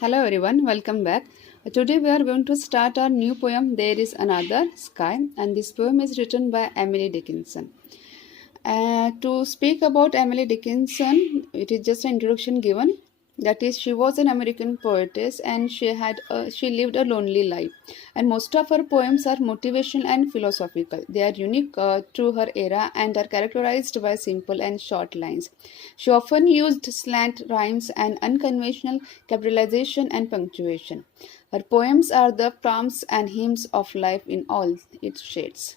Hello everyone, welcome back. Today we are going to start our new poem There is Another Sky, and this poem is written by Emily Dickinson. To speak about Emily Dickinson, it is just an introduction given. That is, she was an American poetess and she lived a lonely life. And most of her poems are motivational and philosophical. They are unique to her era and are characterized by simple and short lines. She often used slant rhymes and unconventional capitalization and punctuation. Her poems are the prompts and hymns of life in all its shades.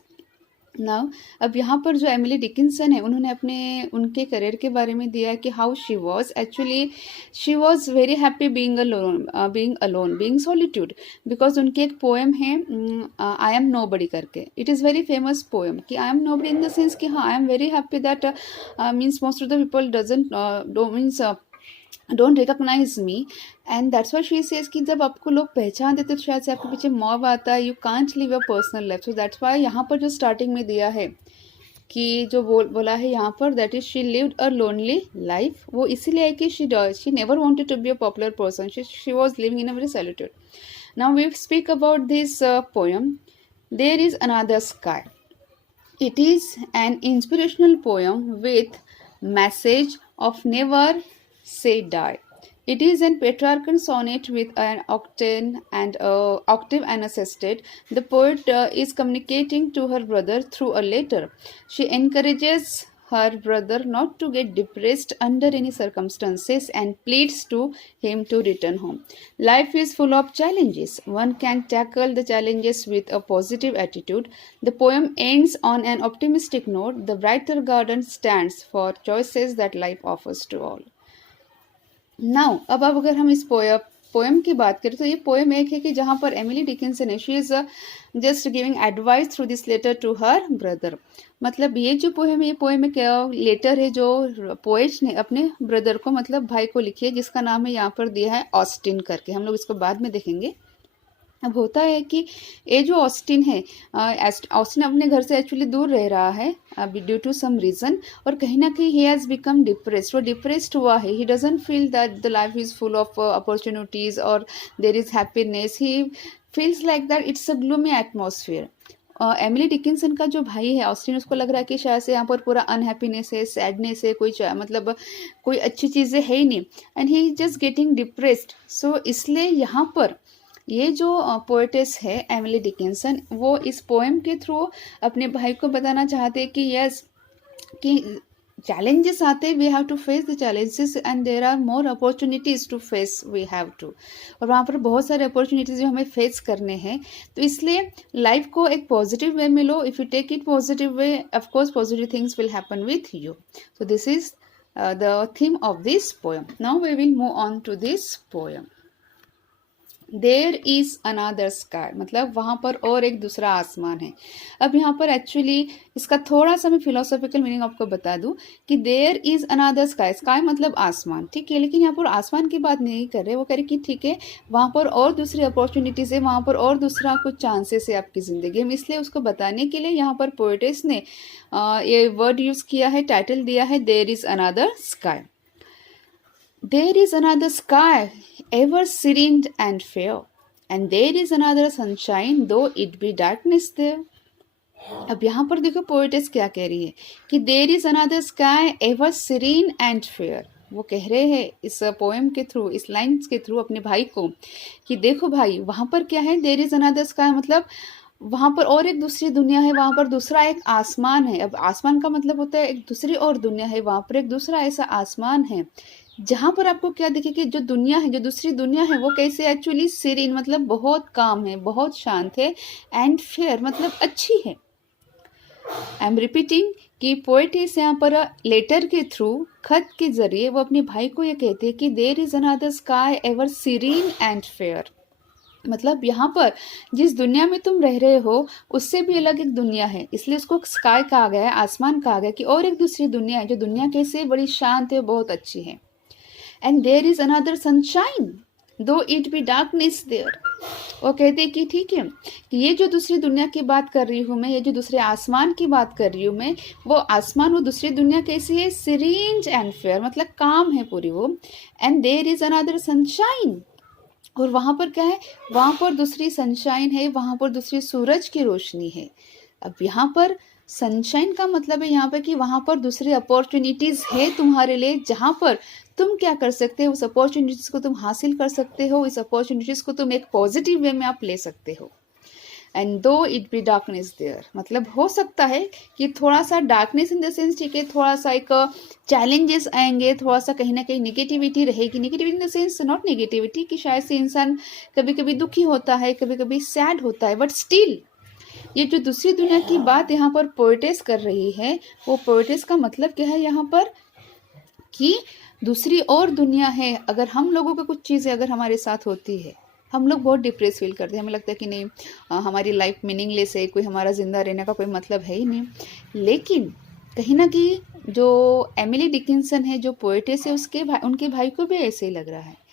Now अब यहाँ पर जो Emily Dickinson है उन्होंने अपने उनके career के बारे में दिया है कि how she was very happy being solitude because उनकी एक पोएम है आई एम नो बडी करके. It is very famous poem कि I am nobody in the sense कि हाँ I am very happy that means most of the people doesn't means don't recognize me and that's why she says कि जब आपको लोग पहचान देते तो शायद से आपके पीछे मॉब आता है. You can't live your personal life. So that's why यहाँ पर जो स्टार्टिंग में दिया है कि जो बोला है यहाँ पर that is she lived a lonely life, वो इसीलिए है कि she never wanted to be a popular person. She was living in a very solitude. Now we speak about this poem there is another sky. It is an inspirational poem with message of never say die. It is a Petrarchan sonnet with an octave and a sestet. The poet is communicating to her brother through a letter. She encourages her brother not to get depressed under any circumstances and pleads to him to return home. Life is full of challenges. One can tackle the challenges with a positive attitude. The poem ends on an optimistic note. The brighter garden stands for choices that life offers to all. Now अब अगर हम इस poem की बात करें तो ये poem एक है कि जहाँ पर एमिली डिकिंसन है she is just giving advice through this letter to her brother. मतलब ये जो पोएम है ये पोएम एक लेटर है जो पोएट ने अपने ब्रदर को मतलब भाई को लिखी है जिसका नाम है यहाँ पर दिया है ऑस्टिन करके. हम लोग इसको बाद में देखेंगे. अब होता है कि ये जो ऑस्टिन है ऑस्टिन अपने घर से एक्चुअली दूर रह रहा है अभी ड्यू टू सम रीज़न और कहीं ना कहीं ही हैज़ बिकम डिप्रेस्ड. वो डिप्रेस्ड हुआ है. He doesn't feel that the life is full of opportunities और there is happiness. He feels like that it's a gloomy atmosphere. Emily Dickinson का जो भाई है ऑस्टिन उसको लग रहा है कि शायद से यहाँ पर पूरा अनहैप्पीनेस है, सैडनेस है, मतलब कोई अच्छी चीज़ें है ही नहीं and he just getting depressed. So इसलिए यहाँ पर ये जो पोएटेस है एमिली डिकिंसन वो इस पोएम के थ्रू अपने भाई को बताना चाहते हैं कि यस कि चैलेंजेस आते we have to face the challenges and there are more opportunities to face we have to. और वहाँ पर बहुत सारे अपॉर्चुनिटीज़ जो हमें फेस करने हैं. तो इसलिए लाइफ को एक पॉजिटिव वे में लो. If you take it positive way of course positive things will happen with you. So this is the theme of this poem. Now we will move on to this poem. There is another sky मतलब वहाँ पर और एक दूसरा आसमान है. अब यहाँ पर एक्चुअली इसका थोड़ा सा मैं फिलोसॉफिकल मीनिंग आपको बता दूँ कि there is another sky. Sky मतलब आसमान, ठीक है. लेकिन यहाँ पर आसमान की बात नहीं कर रहे. वो कह रहे कि ठीक है वहाँ पर और दूसरी अपॉर्चुनिटीज़ है, वहाँ पर और दूसरा कुछ चांसेस है आपकी ज़िंदगी में. इसलिए उसको बताने के लिए यहाँ पर पोएटेस ने ये वर्ड यूज़ किया है, टाइटल दिया है there is another sky. There is another sky, ever serene and fair, and there is another sunshine, though it be darkness there. अब यहाँ पर देखो पोएटेस क्या कह रही है कि there is another sky ever serene and fair. वो कह रहे हैं इस पोएम के थ्रू, इस लाइन्स के थ्रू अपने भाई को कि देखो भाई वहाँ पर क्या है. देर इज अनदर स्काई मतलब वहाँ पर और एक दूसरी दुनिया है, वहाँ पर दूसरा एक आसमान है. अब आसमान का मतलब होता है एक दूसरी और दुनिया है. वहाँ पर एक दूसरा ऐसा आसमान है जहाँ पर आपको क्या दिखे कि जो दुनिया है, जो दूसरी दुनिया है वो कैसे एक्चुअली सीरीन मतलब बहुत काम है, बहुत शांत है एंड फेयर मतलब अच्छी है. आई एम रिपीटिंग कि पोएटिस यहाँ पर लेटर के थ्रू खत के जरिए वो अपने भाई को ये कहते हैं कि there is another sky ever serene and fair. मतलब यहाँ पर जिस दुनिया में तुम रह रहे हो उससे भी अलग एक दुनिया है, इसलिए उसको स्काई कहा गया है, आसमान कहा गया कि और एक दूसरी दुनिया है जो दुनिया कैसे बड़ी शांत है, बहुत अच्छी है. And there is another sunshine though it be darkness there. वो कहते हैं कि ठीक है कि ये जो दूसरी दुनिया की बात कर रही हूँ मैं, ये जो दूसरे आसमान की बात कर रही हूँ मैं, वो आसमान वो दूसरी दुनिया कैसी है, सीरीन एंड फेयर मतलब काम है पूरी वो. And there is another sunshine और वहाँ पर क्या है, वहाँ पर दूसरी सनशाइन है, वहाँ पर दूसरी सूरज की रोशनी है। अब यहाँ पर सनशाइन का मतलब है यहाँ पर कि वहाँ पर दूसरी अपॉर्चुनिटीज़ है तुम्हारे लिए, जहाँ पर तुम क्या कर सकते हो, उस अपॉर्चुनिटीज़ को तुम हासिल कर सकते हो, इस अपॉर्चुनिटीज़ को तुम एक पॉजिटिव वे में आप ले सकते हो। एंड दो इट बी डार्कनेस देयर, मतलब हो सकता है कि थोड़ा सा डार्कनेस इन द सेंस, ठीक है, थोड़ा सा एक चैलेंजेस आएंगे, थोड़ा सा कहीं ना कहीं निगेटिविटी रहेगी। Negativity in the sense not negativity कि शायद से इंसान कभी कभी दुखी होता है, कभी कभी सैड होता है, बट स्टिल ये जो दूसरी दुनिया की बात यहाँ पर पोएटेस कर रही है, वो पोएटेस का मतलब क्या है यहाँ पर कि दूसरी और दुनिया है। अगर हम लोगों को कुछ चीज़ें अगर हमारे साथ होती है, हम लोग बहुत डिप्रेस फील करते हैं, हमें लगता है कि नहीं हमारी लाइफ मीनिंगलेस है, कोई हमारा जिंदा रहने का कोई मतलब है ही नहीं। लेकिन कहीं ना कहीं जो एमिली डिकिंसन है, जो पोएटेस है, उनके भाई को भी ऐसे ही लग रहा है।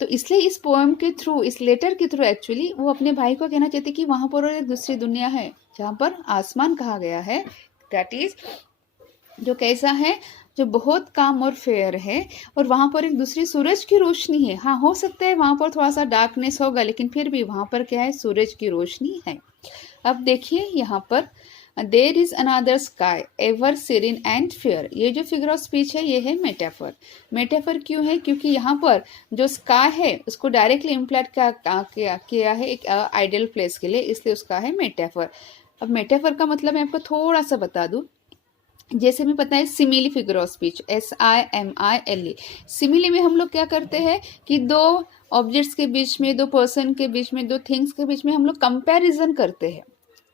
तो इसलिए इस पोएम के थ्रू, इस लेटर के थ्रू एक्चुअली वो अपने भाई को कहना चाहते कि वहां पर और एक दूसरी दुनिया है जहाँ पर आसमान कहा गया है, दैट इज जो कैसा है, जो बहुत काम और फेयर है, और वहां पर एक दूसरी सूरज की रोशनी है। हाँ, हो सकता है वहां पर थोड़ा सा डार्कनेस होगा, लेकिन फिर भी वहां पर क्या है, सूरज की रोशनी है। अब देखिए यहाँ पर there is another sky ever serene and fair, ये जो फिगर ऑफ स्पीच है ये है मेटाफर। मेटाफर क्यों है, क्योंकि यहाँ पर जो स्काई है उसको डायरेक्टली इम्प्लाइड किया है एक आइडियल प्लेस के लिए, इसलिए उसका है मेटाफर। अब मेटाफर का मतलब मैं आपको थोड़ा सा बता दूं, जैसे हमें पता है simile figure of speech, SIMILE। Simile में हम लोग क्या करते हैं कि दो ऑब्जेक्ट्स के बीच में, दो पर्सन के बीच में, दो थिंग्स के बीच में हम लोग कंपैरिजन करते हैं।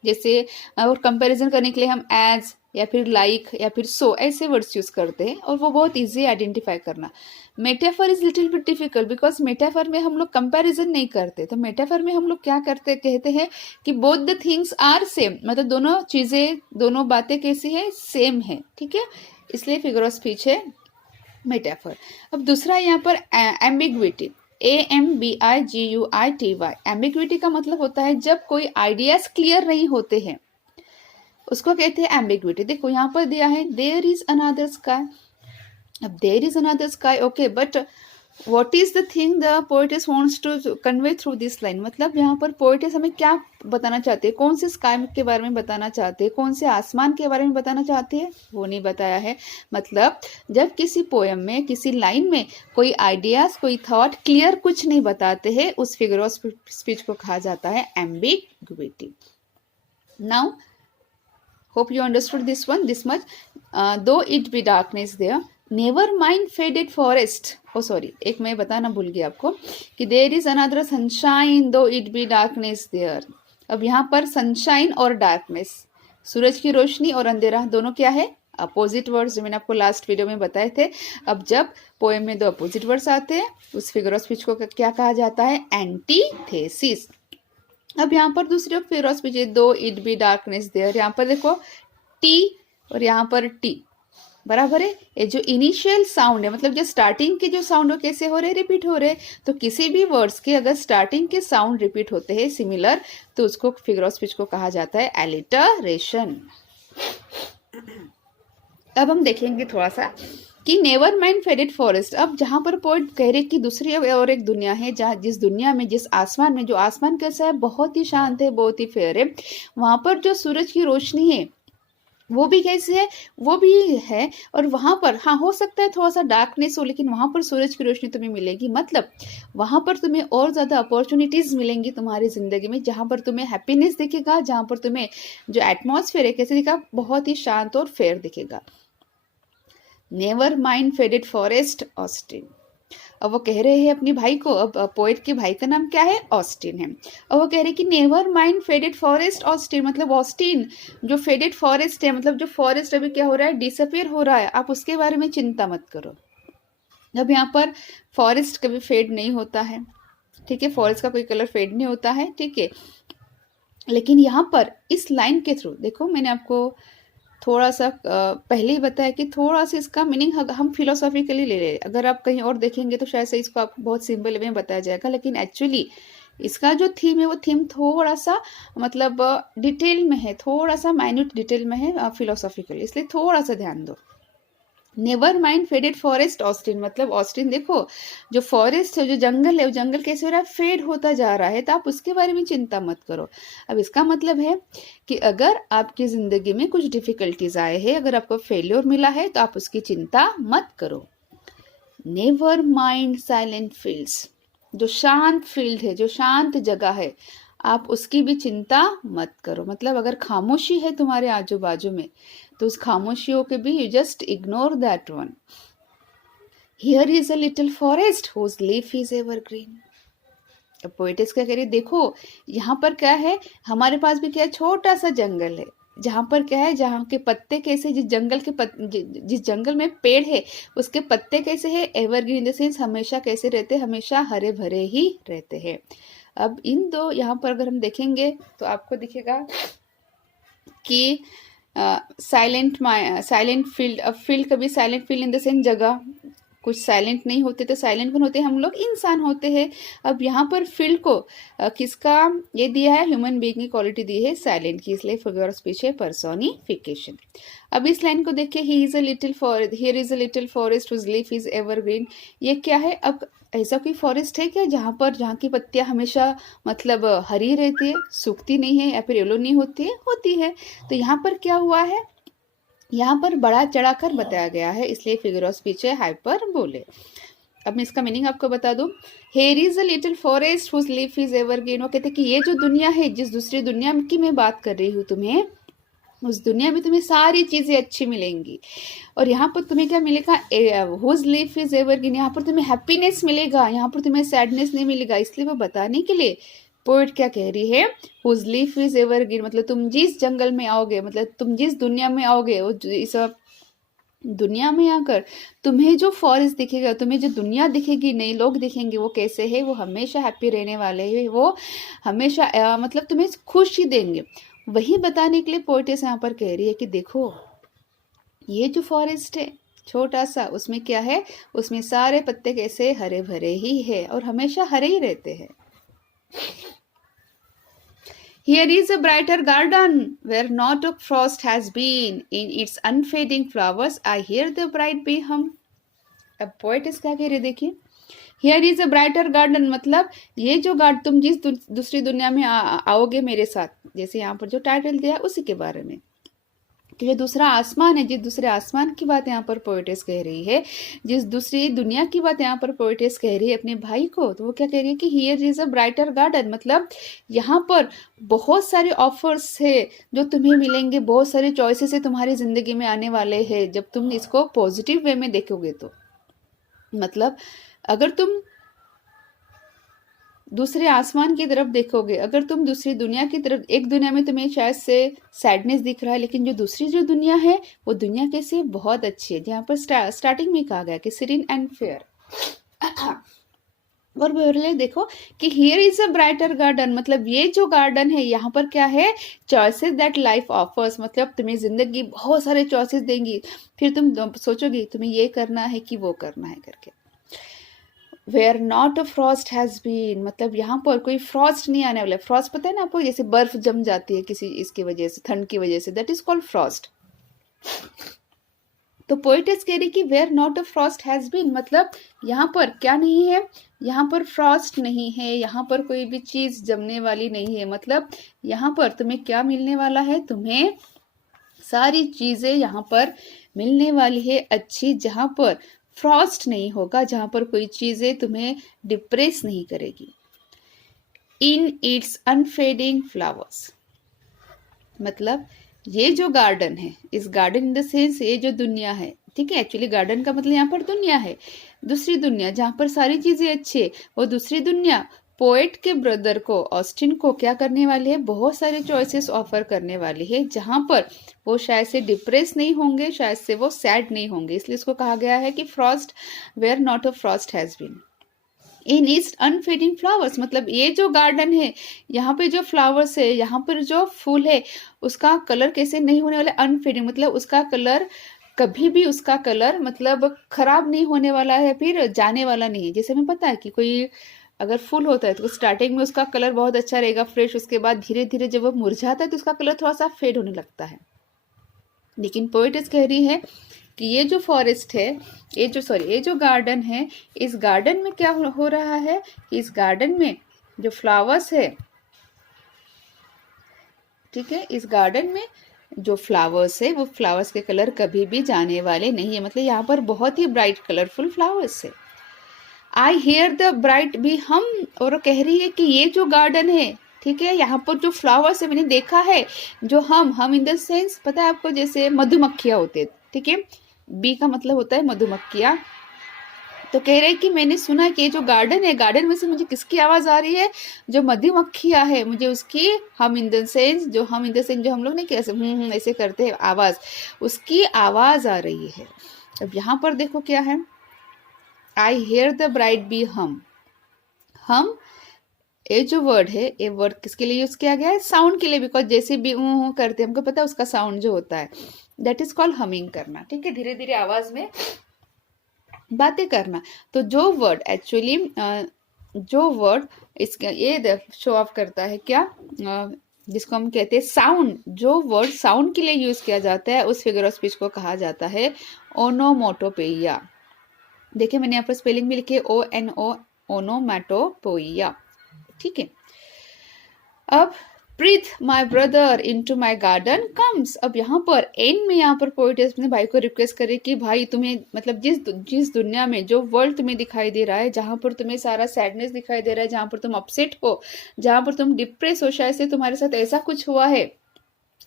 जैसे और कंपैरिजन करने के लिए हम एज या फिर लाइक या फिर सो ऐसे वर्ड्स यूज करते हैं, और वो बहुत इजी आइडेंटिफाई करना। Metaphor is little bit difficult because metaphor में हम लोग कंपैरिजन नहीं करते। तो मेटाफर में हम लोग क्या कहते हैं कि both the things are same, मतलब दोनों चीजें, दोनों बातें कैसी है, सेम है, ठीक है, इसलिए फिगर ऑफ स्पीच है मेटाफर। अब दूसरा यहाँ पर एम्बिग्विटी, AMBIGUITY। एम्बिग्विटी का मतलब होता है जब कोई आइडियाज क्लियर नहीं होते हैं, उसको कहते हैं एम्बिग्विटी। देखो यहाँ पर दिया है देयर इज अनदर स्काई। अब there is another sky, okay, but what is the thing the poetess wants to convey through this line, मतलब यहाँ पर पोएटेस हमें क्या बताना चाहते हैं, कौन से स्काई के बारे में बताना चाहते हैं, कौन से आसमान के बारे में बताना चाहते हैं, वो नहीं बताया है। मतलब जब किसी पोएम में, किसी लाइन में कोई आइडियाज, कोई थॉट क्लियर कुछ नहीं बताते हैं, उस फिगर ऑफ स्पीच को कहा जाता है ambiguity. Now hope you understood this one this much. Though it be darkness there, never mind faded forest, oh sorry, एक मैं बताना भूल गया आपको कि there is another sunshine though it be darkness there। अब यहाँ पर सनशाइन और डार्कनेस, सूरज की रोशनी और अंधेरा, दोनों क्या है, अपोजिट वर्ड्स, जो मैंने आपको लास्ट वीडियो में बताए थे। अब जब पोएम में दो अपोजिट वर्ड्स आते हैं, उस फिगर ऑफ स्पीच को क्या कहा जाता है, एंटीथेसिस। अब यहाँ पर दूसरे फिगर ऑफ स्पीच, दो इट बी डार्कनेस देयर, यहाँ पर देखो टी और यहाँ पर टी बराबर है। ये जो इनिशियल साउंड है, मतलब जो स्टार्टिंग के जो साउंड हो कैसे हो रहे, रिपीट हो रहे। तो किसी भी वर्ड्स के अगर स्टार्टिंग के साउंड रिपीट होते हैं सिमिलर, तो उसको फिगर ऑफ स्पीच को कहा जाता है एलिटरेशन। अब हम देखेंगे थोड़ा सा कि नेवर माइंड फेडेड फॉरेस्ट। अब जहां पर पोएट कह रहे कि दूसरी और एक दुनिया है, जहाँ जिस दुनिया में, जिस आसमान में, जो आसमान कैसा है, बहुत ही शांत है, बहुत ही फेयर है, वहां पर जो सूरज की रोशनी है वो भी कैसी है, वो भी है। और वहां पर हाँ हो सकता है थोड़ा सा डार्कनेस हो, लेकिन वहां पर सूरज की रोशनी तुम्हें मिलेगी। मतलब वहां पर तुम्हें और ज्यादा अपॉर्चुनिटीज मिलेंगी तुम्हारी जिंदगी में, जहां पर तुम्हें हैप्पीनेस दिखेगा, जहां पर तुम्हें जो एटमॉस्फेयर है कैसे दिखेगा, बहुत ही शांत और फेयर दिखेगा। Never mind faded forest Austin. अब वो कह रहे हैं अपने भाई को, अब पोएट के भाई का नाम क्या है, ऑस्टिन है। और वो कह रहे हैं कि never mind faded forest Austin, मतलब ऑस्टिन जो फेडेड फॉरेस्ट है, मतलब जो फॉरेस्ट अभी क्या हो रहा है, डिसअपियर हो रहा है, आप उसके बारे में चिंता मत करो। अब यहाँ पर फॉरेस्ट कभी फेड नहीं होता है, ठीक है, फॉरेस्ट का कोई कलर फेड नहीं होता है, ठीक है। लेकिन यहाँ पर इस लाइन के थ्रू देखो, मैंने आपको थोड़ा सा पहले ही बताया कि थोड़ा सा इसका मीनिंग हम फिलोसॉफिकली ले रहे हैं। अगर आप कहीं और देखेंगे तो शायद से इसको आपको बहुत सिंपल वे में बताया जाएगा, लेकिन एक्चुअली इसका जो थीम है वो थीम थोड़ा सा मतलब डिटेल में है, थोड़ा सा माइन्यूट डिटेल में है फिलोसॉफिकली, इसलिए थोड़ा सा ध्यान दो। Never mind faded forest Austin, मतलब ऑस्टिन देखो जो फॉरेस्ट है, जो जंगल है, वो जंगल कैसे हो रहा है, फेड होता जा रहा है, तो आप उसके बारे में चिंता मत करो। अब इसका मतलब है कि अगर आपकी जिंदगी में कुछ डिफिकल्टीज आए हैं, अगर आपको फेल्योर मिला है, तो आप उसकी चिंता मत करो। नेवर माइंड साइलेंट फील्ड्स, जो शांत फील्ड है, जो शांत जगह है, आप उसकी भी चिंता मत करो। मतलब अगर खामोशी है तुम्हारे आजू बाजू में, तो उस खामोशियों के भी you just ignore that one. Here is a little forest whose leaf is evergreen. अब पोएटिस क्या कह रही है, देखो यहाँ पर क्या है, हमारे पास भी क्या है, छोटा सा जंगल है, जहाँ पर क्या है, जहाँ के पत्ते कैसे, जिस जंगल में पेड़ है उसके पत्ते कैसे है, एवरग्रीन इन द सेंस हमेशा कैसे रहते हैं, हमेशा हरे भरे ही रहते हैं। अब इन दो यहाँ पर अगर हम देखेंगे तो आपको दिखेगा कि साइलेंट फील्ड, अब फील्ड कभी silent field in the sense जगह, कुछ साइलेंट नहीं होते तो साइलेंट कौन होते हैं, हम लोग इंसान होते हैं। अब यहाँ पर फील्ड को किसका ये दिया है, ह्यूमन बीइंग की क्वालिटी दी है साइलेंट की, इसलिए फिगर ऑफ स्पीच है पर्सोनिफिकेशन। अब इस लाइन को देखिए, he is a little forest, here is a little forest whose leaf is evergreen. ये क्या है, अब ऐसा कोई फॉरेस्ट है क्या जहाँ की पत्तियां हमेशा मतलब हरी रहती है, सूखती नहीं है या फिर येलो नहीं होती है। तो यहाँ पर क्या हुआ है, यहाँ पर बड़ा चढ़ाकर बताया गया है, इसलिए फिगर ऑफ स्पीच है हाइपर बोले। अब मैं इसका मीनिंग आपको बता दूं, here is a little forest whose leaf is evergreen. वो कहते हैं कि ये जो दुनिया है, जिस दूसरी दुनिया की मैं बात कर रही हूँ तुम्हें, उस दुनिया में तुम्हें सारी चीजें अच्छी मिलेंगी, और यहाँ पर तुम्हें क्या मिलेगा, हुज लीफ इज एवरग्रीन, यहाँ पर तुम्हें हैप्पीनेस मिलेगा, यहाँ पर तुम्हें सैडनेस नहीं मिलेगा। इसलिए वो बताने के लिए पोएट क्या कह रही है, हुज लीफ इज एवरग्रीन, मतलब तुम जिस जंगल में आओगे, मतलब तुम जिस दुनिया में आओगे, इस दुनिया में आकर तुम्हें जो फॉरेस्ट दिखेगा, तुम्हें जो दुनिया दिखेगी, नए लोग दिखेंगे, वो कैसे है, वो हमेशा हैप्पी रहने वाले हैं, वो हमेशा मतलब तुम्हें खुशी देंगे। वही बताने के लिए पोएटेस यहाँ पर कह रही है कि देखो ये जो फॉरेस्ट है छोटा सा, उसमें क्या है, उसमें सारे पत्ते कैसे हरे भरे ही है और हमेशा हरे ही रहते हैं। Here is a brighter garden where not a frost has been. In its unfading flowers, I hear the bright bee hum. अब पोएटिस क्या कह रहे देखिए, here is a brighter garden, मतलब ये जो गार्ड, तुम जिस दूसरी दुनिया में आओगे मेरे साथ, जैसे यहाँ पर जो टाइटल दिया उसी के बारे में, कि जो दूसरा आसमान है, जिस दूसरे आसमान की बात यहाँ पर पोएटिस कह रही है, जिस दूसरी दुनिया की बात यहाँ पर पोएटिस कह रही है अपने भाई को, तो वो क्या कह रही है कि here is a brighter garden, मतलब यहाँ पर बहुत सारे ऑफर्स है जो तुम्हें मिलेंगे, बहुत सारे चॉइसेस है तुम्हारी जिंदगी में आने वाले हैं, जब तुम इसको पॉजिटिव वे में देखोगे तो। मतलब अगर तुम दूसरे आसमान की तरफ देखोगे, अगर तुम दूसरी दुनिया की तरफ, एक दुनिया में तुम्हें शायद से सैडनेस दिख रहा है, लेकिन जो दूसरी जो दुनिया है वो दुनिया कैसे बहुत अच्छी है, जहाँ पर स्टार्टिंग में कहा गया कि सीरीन एंड फेयर। और बोले देखो कि here is a brighter garden, मतलब ये जो गार्डन है यहाँ पर क्या है, चॉइसेस दैट लाइफ ऑफर्स, मतलब तुम्हें जिंदगी बहुत सारे चॉइसेस देंगी, फिर तुम सोचोगी तुम्हें ये करना है कि वो करना है करके। Where not a frost has been, मतलब यहाँ पर कोई फ्रॉस्ट नहीं आने वाला। फ्रॉस्ट पता है ना आपको, जैसे बर्फ जम जाती है किसी इसकी वजह से, ठंड की वजह से, दैट इज कॉल्ड फ्रॉस्ट। तो पोएटिस कह रही कि where not a frost has been, मतलब यहाँ पर क्या नहीं है, यहाँ पर फ्रॉस्ट नहीं है, यहाँ पर कोई भी चीज जमने वाली नहीं है, मतलब यहाँ पर तुम्हें क्या मिलने वाला है, तुम्हें सारी चीजें यहाँ पर मिलने वाली है अच्छी, जहाँ पर फ्रॉस्ट नहीं होगा, जहां पर कोई चीजें तुम्हें डिप्रेस नहीं करेगी। इन इट्स अनफेडिंग फ्लावर्स, मतलब ये जो गार्डन है, इस गार्डन इन द सेंस ये जो दुनिया है, ठीक है, एक्चुअली गार्डन का मतलब यहाँ पर दुनिया है, दूसरी दुनिया जहां पर सारी चीजें अच्छी है, वो दूसरी दुनिया पोएट के ब्रदर को, ऑस्टिन को क्या करने वाली है, बहुत सारे चॉइसेस ऑफर करने वाली है, जहां पर वो शायद से डिप्रेस नहीं होंगे, शायद से वो सैड नहीं होंगे, इसलिए इसको कहा गया है कि frost where not a frost has been. In east unfading flowers, मतलब ये जो गार्डन है, यहाँ पे जो फ्लावर्स है, यहाँ पर जो फूल है, उसका कलर कैसे नहीं होने वाला, अनफेडिंग, मतलब उसका कलर कभी भी, उसका कलर मतलब खराब नहीं होने वाला है, फिर जाने वाला नहीं है। जैसे हमें पता है कि कोई अगर फूल होता है तो स्टार्टिंग में उसका कलर बहुत अच्छा रहेगा फ्रेश, उसके बाद धीरे धीरे जब वो मुरझाता है तो उसका कलर थोड़ा सा फेड होने लगता है। लेकिन पोएटिस कह रही है कि ये जो फॉरेस्ट है, ये जो गार्डन है, इस गार्डन में क्या हो रहा है कि इस गार्डन में जो फ्लावर्स है, ठीक है, इस गार्डन में जो फ्लावर्स है वो फ्लावर्स के कलर कभी भी जाने वाले नहीं है, मतलब यहाँ पर बहुत ही ब्राइट कलरफुल फ्लावर्स है। आई हेयर द ब्राइट भी हम, और कह रही है कि ये जो गार्डन है, ठीक है, यहाँ पर जो फ्लावर्स है मैंने देखा है, जो हम इन द सेंस पता है आपको, जैसे मधुमक्खियाँ होते हैं, ठीक है, बी का मतलब होता है मधुमक्खियाँ। तो कह रहे हैं कि मैंने सुना है कि ये जो गार्डन है, गार्डन में से मुझे किसकी आवाज आ रही है, जो मधुमक्खियाँ है, मुझे उसकी, हम इन द सेंस जो हम लोग नहीं कैसे ऐसे करते हैं आवाज, उसकी आवाज आ रही है। अब यहाँ पर देखो क्या है, आई हेयर द ब्राइट बी हम, ये जो वर्ड है, ये वर्ड किसके लिए यूज किया गया है, साउंड के लिए, बिकॉज जैसे भी करते हैं हमको पता है उसका साउंड जो होता है, दैट इज कॉल्ड हमिंग करना, ठीक है, धीरे धीरे आवाज में बातें करना। तो जो वर्ड एक्चुअली जो वर्ड इसका ये शो ऑफ करता है क्या, जिसको हम कहते हैं साउंड, जो वर्ड साउंड के लिए यूज किया जाता है उस फिगर ऑफ स्पीच को कहा जाता है ओनोमोटोपेइया। देखिए मैंने यहाँ पर स्पेलिंग भी लिखी है ओनोमैटोपोइया, ठीक है। अब prithee my brother into my garden comes, अब यहाँ पर एंड में यहाँ पर पोएट अपने भाई को रिक्वेस्ट करे कि भाई तुम्हें, मतलब जिस दुनिया में जो वर्ल्ड तुम्हें दिखाई दे रहा है, जहाँ पर तुम्हें सारा सैडनेस दिखाई दे रहा है, जहाँ पर तुम अपसेट हो, जहाँ पर तुम डिप्रेस हो, शायद से तुम्हारे साथ ऐसा कुछ हुआ है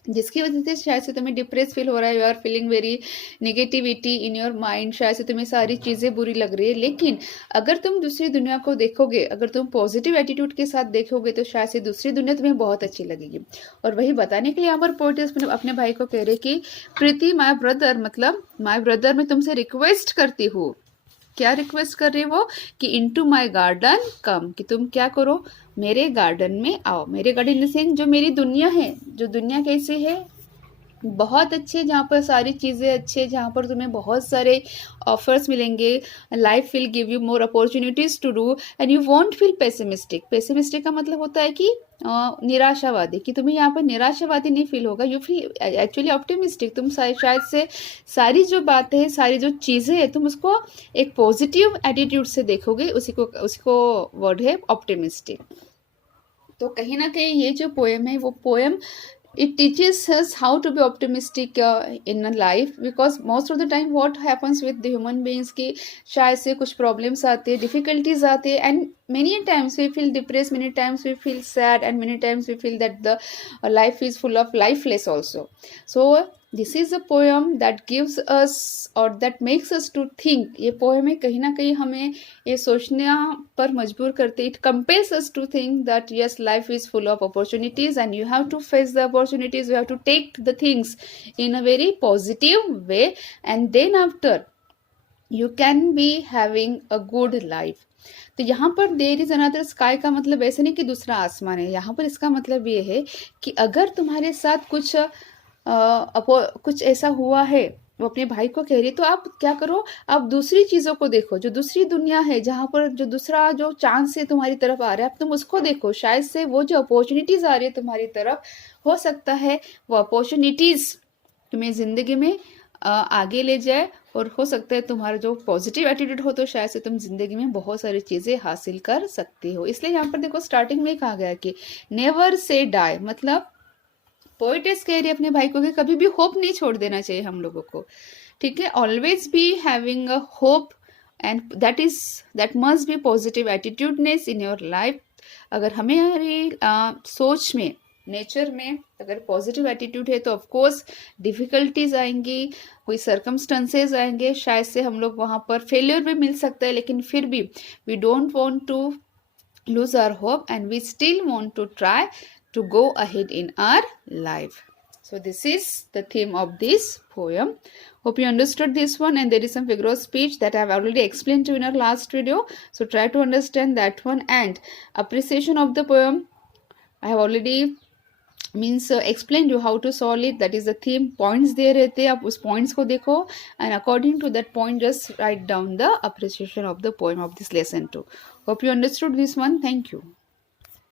जिसकी वजह से शायद से तुम्हें डिप्रेस फील हो रहा है, you are feeling very negativity in your mind, शायद से तुम्हें सारी चीज़ें बुरी लग रही है, लेकिन अगर तुम दूसरी दुनिया को देखोगे, अगर तुम पॉजिटिव एटीट्यूड के साथ देखोगे तो शायद से दूसरी दुनिया तुम्हें बहुत अच्छी लगेगी। और वही बताने के लिए यहाँ पर पोएट अपने भाई को कह रहे कि प्रीति माई ब्रदर, मतलब माई ब्रदर मैं तुमसे रिक्वेस्ट करती हूँ, क्या रिक्वेस्ट कर रही है वो, कि इनटू माय गार्डन कम, कि तुम क्या करो, मेरे गार्डन में आओ। मेरे गार्डन इन द सेंस जो मेरी दुनिया है, जो दुनिया कैसी है, बहुत अच्छे, जहाँ पर सारी चीज़ें अच्छे, जहाँ पर तुम्हें बहुत सारे ऑफर्स मिलेंगे, life will give you more opportunities to do and you won't feel pessimistic. Pessimistic का मतलब होता है कि निराशावादी, कि तुम्हें यहाँ पर निराशावादी नहीं फील होगा, यू फील एक्चुअली ऑप्टिमिस्टिक। तुम शायद से सारी जो बातें हैं, सारी जो चीज़ें हैं, तुम उसको एक पॉजिटिव एटीट्यूड से देखोगे, उसको वर्ड है ऑप्टिमिस्टिक। तो कहीं ना कहीं ये जो पोएम है, वो poem it teaches us how to be optimistic in a life, because most of the time what happens with the human beings कि शायद से कुछ problems आते हैं, difficulties आते हैं, and many times we feel depressed, many times we feel sad, and many times we feel that the life is full of lifeless also. So this is a poem that gives us or that makes us to think. ये poem है कहीं ना कहीं हमें ये सोचने पर मजबूर करते, it compels us to think that yes, life is full of opportunities and you have to face the opportunities, you have to take the things in a very positive way, and then after you can be having a good life. तो यहाँ पर there is another sky का मतलब ऐसे नहीं कि दूसरा आसमान है, यहाँ पर इसका मतलब ये है कि अगर तुम्हारे साथ कुछ ऐसा हुआ है, वो अपने भाई को कह रही, तो आप क्या करो, आप दूसरी चीज़ों को देखो, जो दूसरी दुनिया है, जहाँ पर जो दूसरा जो चांस से तुम्हारी तरफ आ रहा है, आप तुम उसको देखो, शायद से वो जो अपॉर्चुनिटीज़ आ रही है तुम्हारी तरफ, हो सकता है वो अपॉर्चुनिटीज़ तुम्हें ज़िंदगी में आगे ले जाए, और हो सकता है तुम्हारा जो पॉजिटिव एटीट्यूड हो तो शायद से तुम जिंदगी में बहुत सारी चीज़ें हासिल कर सकते हो। इसलिए यहाँ पर देखो स्टार्टिंग में कहा गया कि नेवर से डाई, मतलब पोएटेस कह रही है अपने भाई को कि कभी भी होप नहीं छोड़ देना चाहिए हम लोगों को, ठीक है, always be having a hope and that must be positive attitudeness in your life. अगर हमारी सोच में, नेचर में अगर पॉजिटिव एटीट्यूड है तो ऑफकोर्स डिफिकल्टीज आएंगी, कोई सर्कमस्टेंसेज आएंगे, शायद से हम लोग वहाँ पर फेलियर भी मिल सकता है, लेकिन फिर भी we don't want to lose our hope and we still want to try to go ahead in our life. So this is the theme of this poem. Hope you understood this one, and there is some figure of speech that I have already explained to you in our last video. So try to understand that one, and appreciation of the poem I have already explained you how to solve it. That is the theme. Points दे रहते हैं, आप उस points को देखो and according to that point just write down the appreciation of the poem of this lesson too. Hope you understood this one. Thank you.